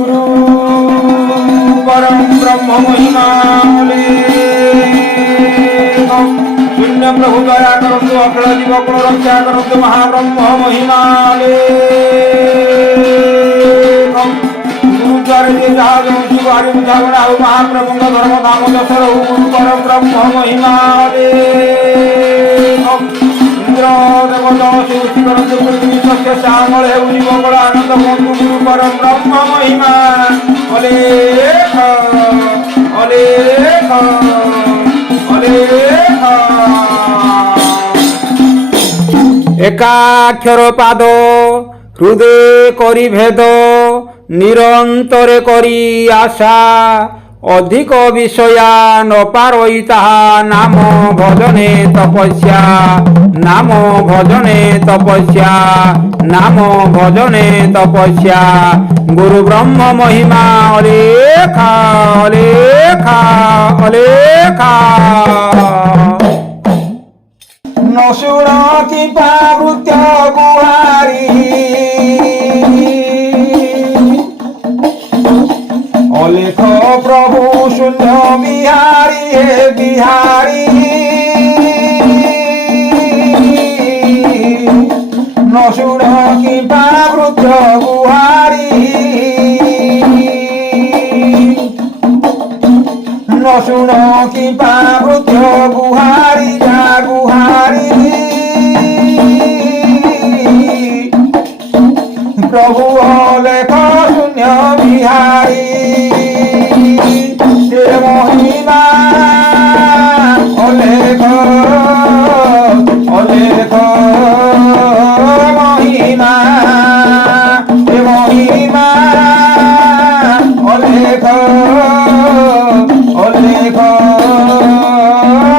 गुरु परम ब्रह्म महिमाले शून्य प्रभु दया करतु अखिल जीव कुल रक्षा करतु महाब्रह्म महिमाले गुरुद्वारे जहाँ जो बारी बुझावना हो महाप्रभु धर्म धाम दशर हो गुरु परम ब्रह्म महिमाले इंद्र देवता सृष्टि करतु पृथ्वी सत्य श्यामल हे जीवकल आनंद बंधु गुरु परम ब्रह्म महिमा अलेख अलेख अलेख एकाक्षर पाद हृदय करी भेद निरंतरे करी आशा अधिक विषया न पारई ताहा नाम भजने तपस्या नाम भजने तपस्या नाम भजने तपस्या गुरु ब्रह्म महिमा अलेखा अलेखा अलेखा नशुण की पावृत्य गुहारी अलेख प्रभु शून्य बिहारी हे बिहारी नशुण की पावृत्य गुहारी नशुण की पावृत्य गुहारी जा गुहारी प्रभु अलेख शून्य बिहारी महिमा अलेख अलेख महिमा महिमा अलेख अलेख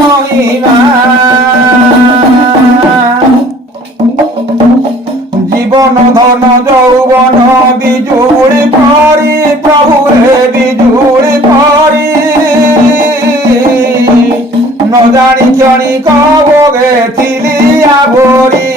महिमा जीवन धन যৌবন বিজুড়ি পরি প্রভু হে বিজুড়ি পরি ন জানি ক্ষণিক ভোগে থিলি আবরি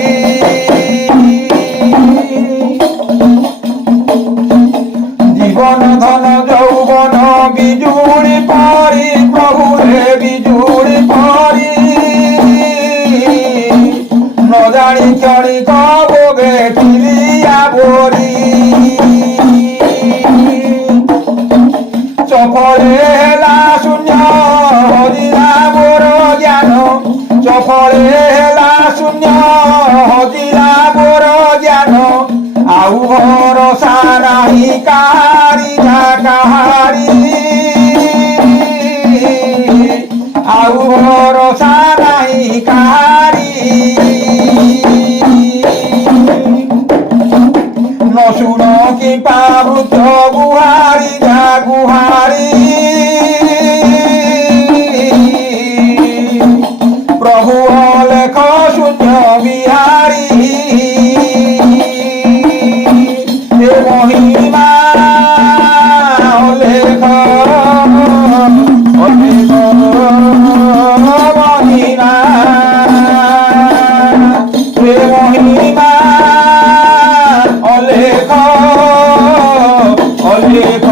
জীবন ধন যৌবন বিজুড়ি পরি প্রভু হে বিজুড়ি পরি ন জানি ক্ষণিক ভোগে থিলি আবরি চফলে হেলা শূন্য হরিলা মোর জ্ঞান চফলে হেলা শূন্য হরিলা মোর জ্ঞান আউ ভরসা নাহি কাহারি না কাহারি আউ ভরসা নাহি কাহারি নশুণ কি পাবৃত গুহারি যা গুহারি প্রভু অলেখ শূন্য বিহারি এ মহিমা অলেখ অলেখ মহিমা এ মহিমা অলেখ অলেখ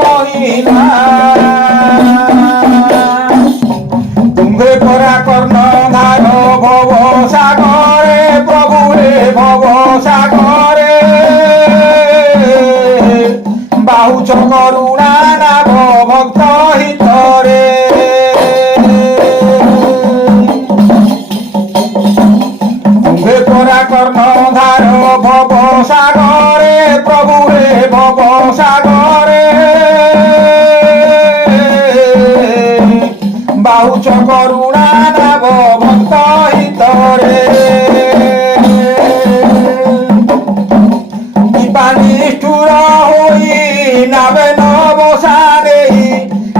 মহিমা তুঙ্গে করা কর্ণ ধার ভব সাগরে প্রভু রে ভব সাগরে বাহুচ করুণা নাভ ভক্ত হিতরে তুঙ্গে করা কর্ণ ধার ভব সাগরে প্রভু হে ভব সাগরে বাহুচ করুণা নাভ ভক্ত হিতরে কৃপানিষ্ঠুর হই নাবে নবসানে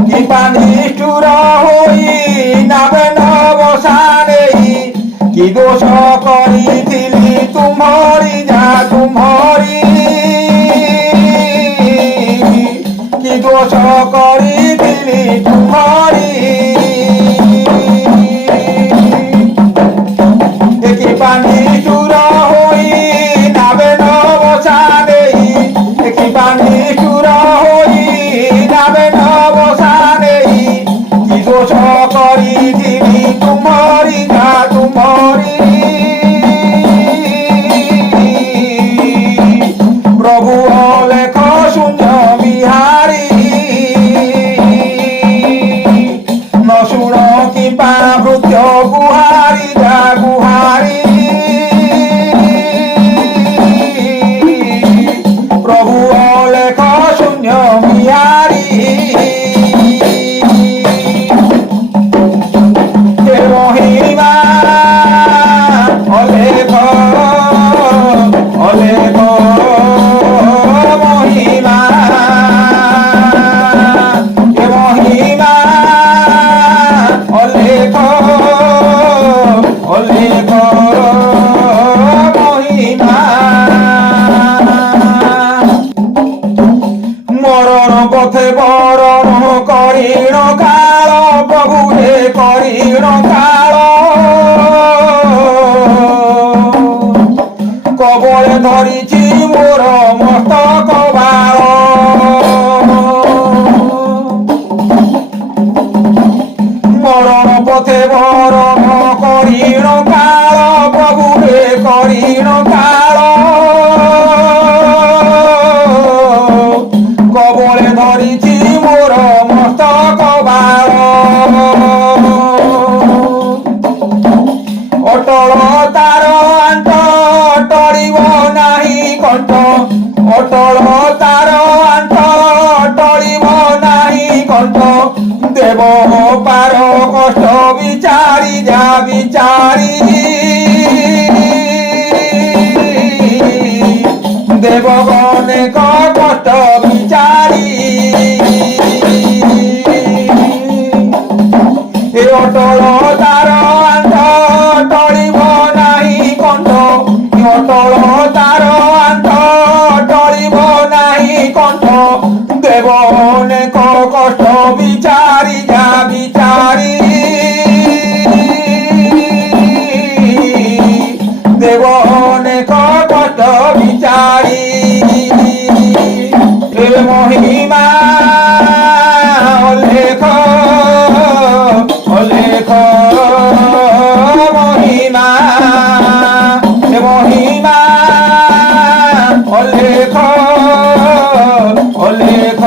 কৃপানিষ্ঠুর হই নাবে নবসানে কি দোষ করিছিলি তুমরি যা তুমরি কি দোষ করিছিলি তুমরি দেখি পানি চূর হই নাবে নবসানে দেখি প্রভু অলেখ শূন্য বিহারী ন শুণ কৃপা ভৃত্য গুহারি যা গুহারি প্রভু অলেখ শূন্য বিহারী মহিমা অলেখ অলেখ মহিমা মহিমা অলেখ অলেখ মহিমা মরণ পথে বরণ করিণ কাল প্রভু হে করিণ কাল কবলে ধরিছি মোর মস্তক বাল মরণ পথে বরণ করিণ কাল প্রভু হে করিণ কাল কবলে ধরিছি মোর মস্তক বাল অটল তার আন্ত টরিব নাহি কণ্ঠ অটল তার আন্ত টরিব নাহি কণ্ঠ দেব পার কষ্ট বিচারি যা বিচারি দেবগণে কষ্ট বিচারি এ অটল তার আন্ত টরিব নাহি কণ্ঠ অটল তার আন্ত টরিব নাহি কণ্ঠ দেব অনেক কষ্ট বিচারি যা বিচারি দেব অনেক কষ্ট বিচারি এ মহিমা অলেখ অলেখ মহিমা এ মহিমা অলেখ অলেখ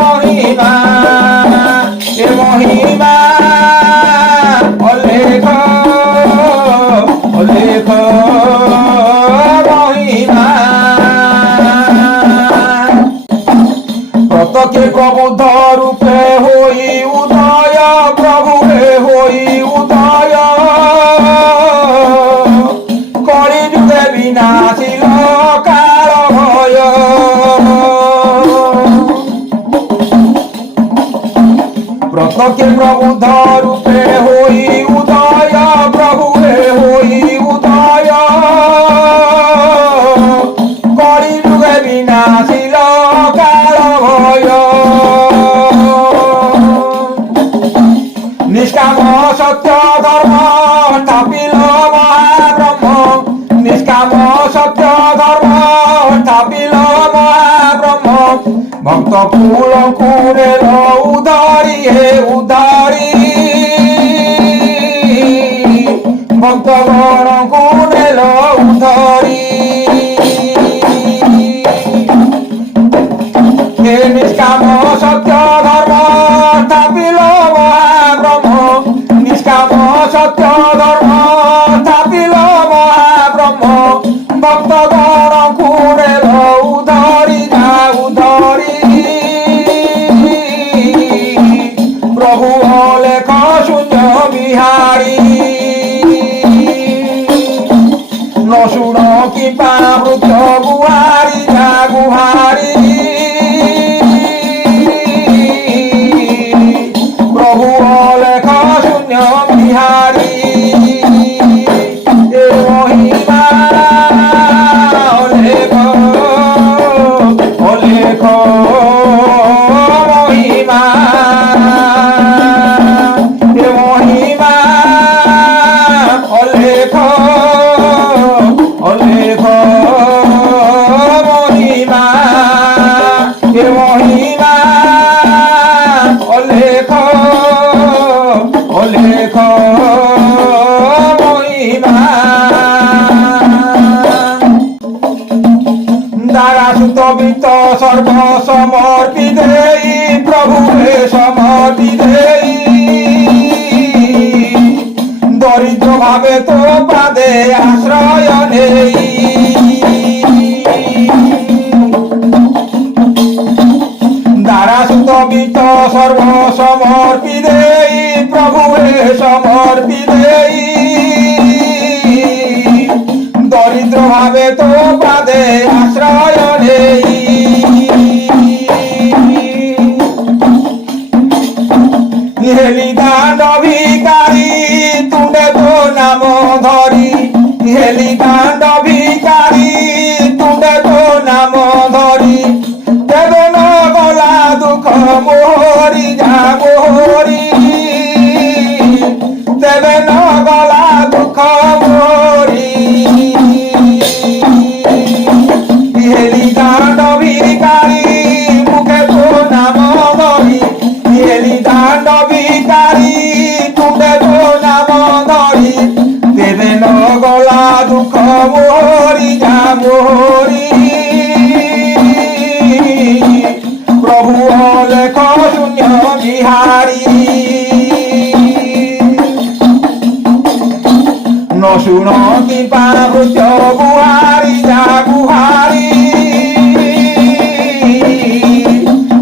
মহিমা এ মহিমা অলেখ অলেখ মহিমা প্রত্যেকে প্রবুদ্ধ রূপে হই উদয় প্রভু হে হই উদয় কলি যুগে বিনাশিল কাল ভয় প্রত্যেকে প্রবুদ্ধ রূপে হই উদয় প্রভু হে হই উদয় কলি যুগে বিনাশিল কাল ভয় নিষ্কাম সত্য ধর্ম স্থাপিল মহাব্রহ্ম নিষ্কাম সত্য ধর্ম স্থাপিল মহাব্রহ্ম ভক্ত কুল কুলের উদারি হে উদারি ভক্তগণ কুলের উদারি হে নিষ্কাম সত্য ধর্ম স্থাপিল মহাব্রহ্ম নিষ্কাম সত্য ধর্ম স্থাপিল মহাব্রহ্ম ভক্তগণ কুলের উদারি যা উদারি প্রভু অলেখ শূন্য বিহারী ন শুণ কি দ্বারা সুতবিত সর্ব সমর্পিতেই প্রভুকে সমর্পিতেই দরিদ্র ভাবে তো পাদে আশ্রয় নেই দ্বারা সুতবিত সর্ব সমর্পিতেই প্রভুকে সমর্পিতেই দরিদ্র ভাবে তো পাদে আশ্রয় নেই হেলি দাণ্ড ভিকারি তুণ্ডে তো নাম ধরি হেলি দাণ্ড ভিকারি তুণ্ডে তো নাম ধরি দেবে ন গলা দুঃখ মোহরি যা মোহরি দেবে ন গলা দুঃখ মোহরি হেলি দাণ্ড ভিকারি মুখে তো নাম ধরি হেলি দাণ্ড ভিকারি তুণ্ডে তো নাম ধরি দেবে ন গলা দুঃখ মোহরি যা মোহরি প্রভু লেখ শূন্য বিহারী ন শুণতি পাবৃত্য গুহারি যা গুহারি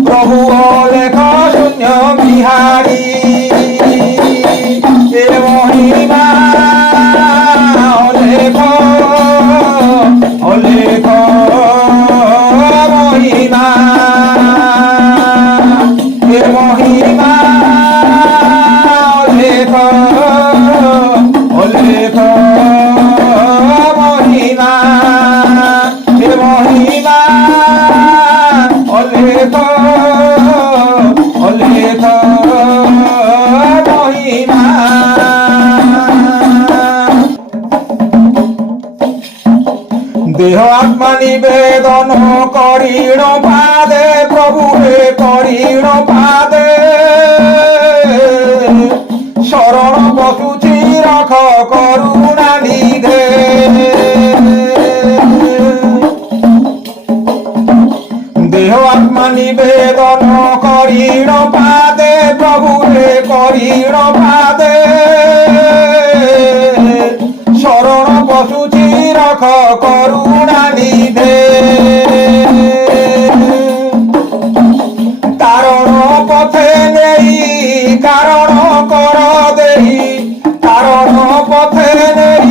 প্রভু লেখ শূন্য বিহারী এ মহিমা অলেখ অলেখ মহিমা এ মহিমা অলেখ অলেখ মহিমা এ মহিমা অলেখ অলেখ মহিমা দেহ আত্মা নিবেদন করিণ পাদে প্রভুরে করিণ পাদে শরণ বসুচি রখ করুণা নিধে দেহ আত্মা নিবেদন করিণ পাদে প্রভুরে করিণ পাদে শরণ বসুচি রখ করুণা নিধে তারণ পথে নেই কারণ কর দেহি তারণ পথে নেই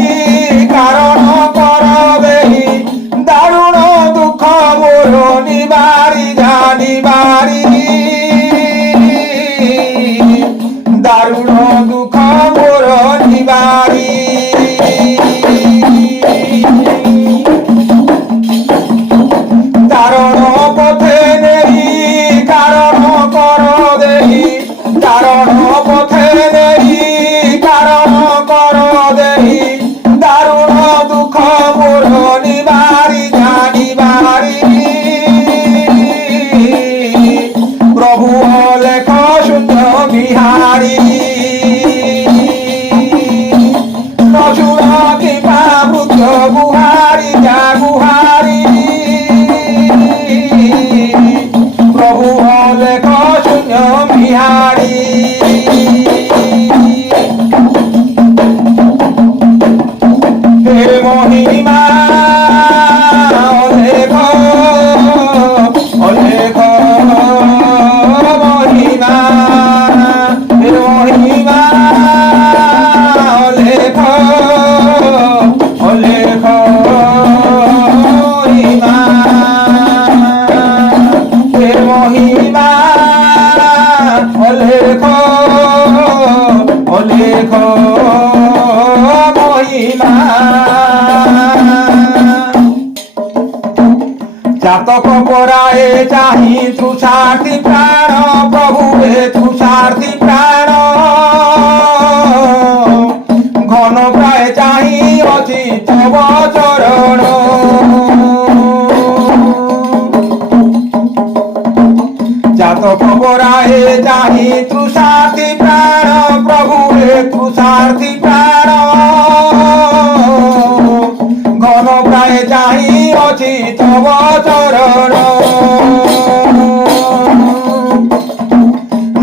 কারণ কর দেহি দারুণ দুঃখ মোর নিবারি জানিবারি দারুণ দুঃখ মোর নিবারি দারুণ পথে নেই কারণ কর দেহি দারুণ পথে নেই কারণ কর দেহি দারুণ দুঃখ মোর নিবারি জানিবারি প্রভু লেখ শূন্য বিহারী নশুণ কৃপা বৃদ্ধ গুহারি যা গুহারি প্রভু লেখ শূন্য বিহারী হে মহিমা অলেখ অলেখ মহিমা হে মহিমা অলেখ অলেখ মহিমা হে মহিমা অলেখ অলেখ মহিমা জাতক পরায়ে চাহি তৃষার্থী প্রাণ প্রভুরে তৃষার্থী প্রাণ ঘন প্রায় চাহি অচি তব চরণ জাতক পরায়ে চাহি তৃষার্থী প্রাণ প্রভুরে তৃষার্থী প্রাণ ঘন প্রায় চাহি অচি তব চরণ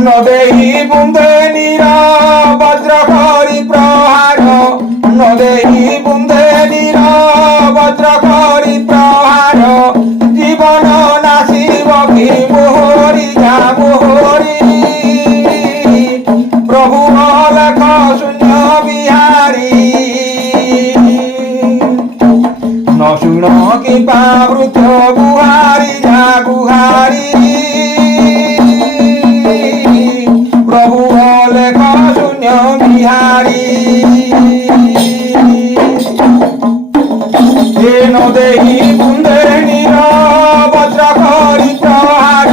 নদেহি বুন্দে নীর বজ্র করি প্রহার নদেহি বুন্দে নীর বজ্র করি প্রহার জীবন নাশিব কি মোহরি যা মোহরি প্রভু লেখ শূন্য বিহারী ন শুণ কি পাবৃত গুহারি যা গুহারি প্রভু লেখ শূন্য বিহারী নদেহি বুন্দে নীর বজ্র করি প্রহার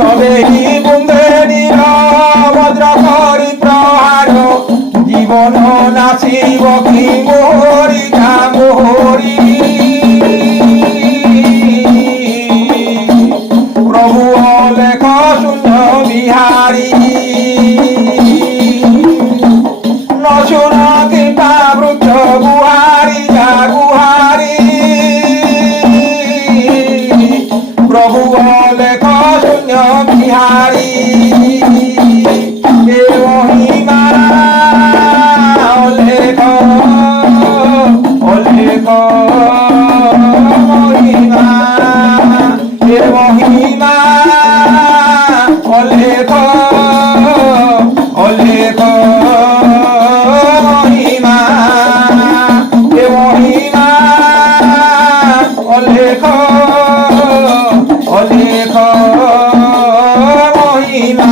নদেহি বুন্দে নীর বজ্র করি প্রহার জীবন নাচিব কি মোহরি গা মোহরি প্রভু লেখ শূন্য বিহারী ন শুণ কি পাবৃত গুহারি যা গুহারি প্রভু লেখ শূন্য বিহারী এ মহিমা অলেখ অলেখ মহিমা এ মহিমা অলেখ অলেখ মহিমা এ মহিমা অলেখ অলেখ মহিমা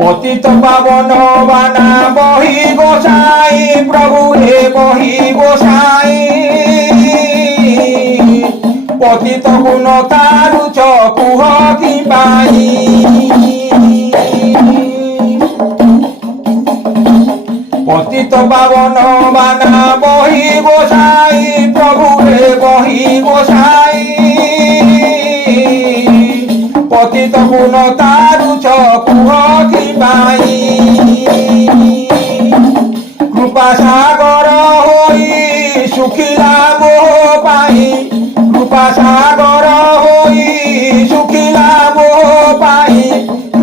পতিত পাবন বানা বহি গোসাই প্রভু হে বহি গোসাই পতিত গুণ তারু কুহ কি পাই পতিত পাবন বানা বহি গোসাই প্রভু হে বহি গোসাই পতিত গুণ তারু কুহ কি পাই কৃপা সাগর হই সুখিলা মোহ পাই কৃপা সাগর হই সুখিলা মোহ পাই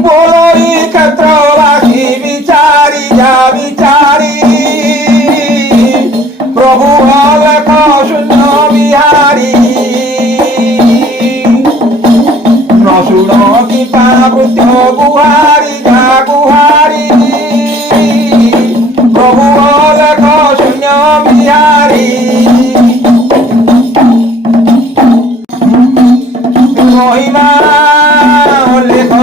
বলই ক্ষেত্রবাসী বিচারি যা বিচারি প্রভু লেখ শূন্য বিহারী ন শুণ কি পাবৃত গুহারি যা গুহারি প্রভু লেখ শূন্য বিহারী মহিমা লেখ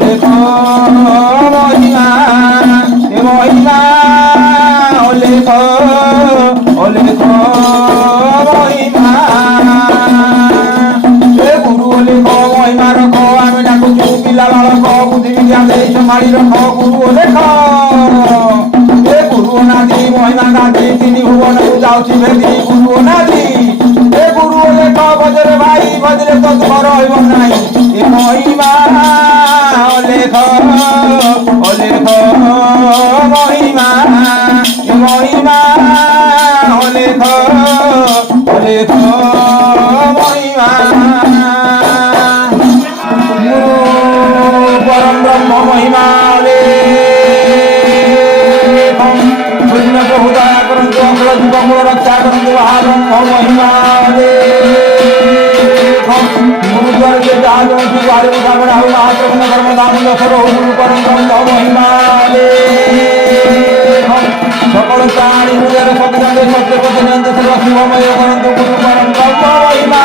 লেখ মহিমা এ মহিমা লেখ লেখ মহিমা এ গুরু লেখ মহিমা রখ আমি ডাকুଛୁ পিଲା ବାଳକ ବୁଦ୍ଧି ବିଦ୍ୟା ଦେଇ ସମ୍ଭାଳି ରଖ ଗୁରୁ ଲେଖ ଏ ଗୁରୁ ନାଦି ମହିମା ଗାଦି ତିନି ଭୁବନକୁ ଯାଉଛି ଭେଦି ଗୁରୁ ନାଦି ଏ ଗୁରୁ ଲେଖ ଭଜରେ ଭାଇ ଭଜରେ ତ ତୁମ ରହିବ ନାହିଁ ଏ ମହିମା ଲେଖ ଲେଖ ମହିମା ଏ ମହିମା ଲେଖ লেখ মহিমা পরম ব্রহ্ম মহিমা প্রভু দয়া করন্তু অখল যুগমূল রক্ষা করন্তু মহাব্রহ্ম মহিমা গুরুদ্বার যে যাহা জনছি বাড়ি উঠাবেন হল মহাপ্রভু ধর্মদান যশোর গুরু পরম ব্রহ্ম মহিমা সকল প্রাণী হৃদয়ের সত্যে সত্য প্রতিনিয়ত শুভময় করন্তু গুরু পরম ব্রহ্ম মহিমা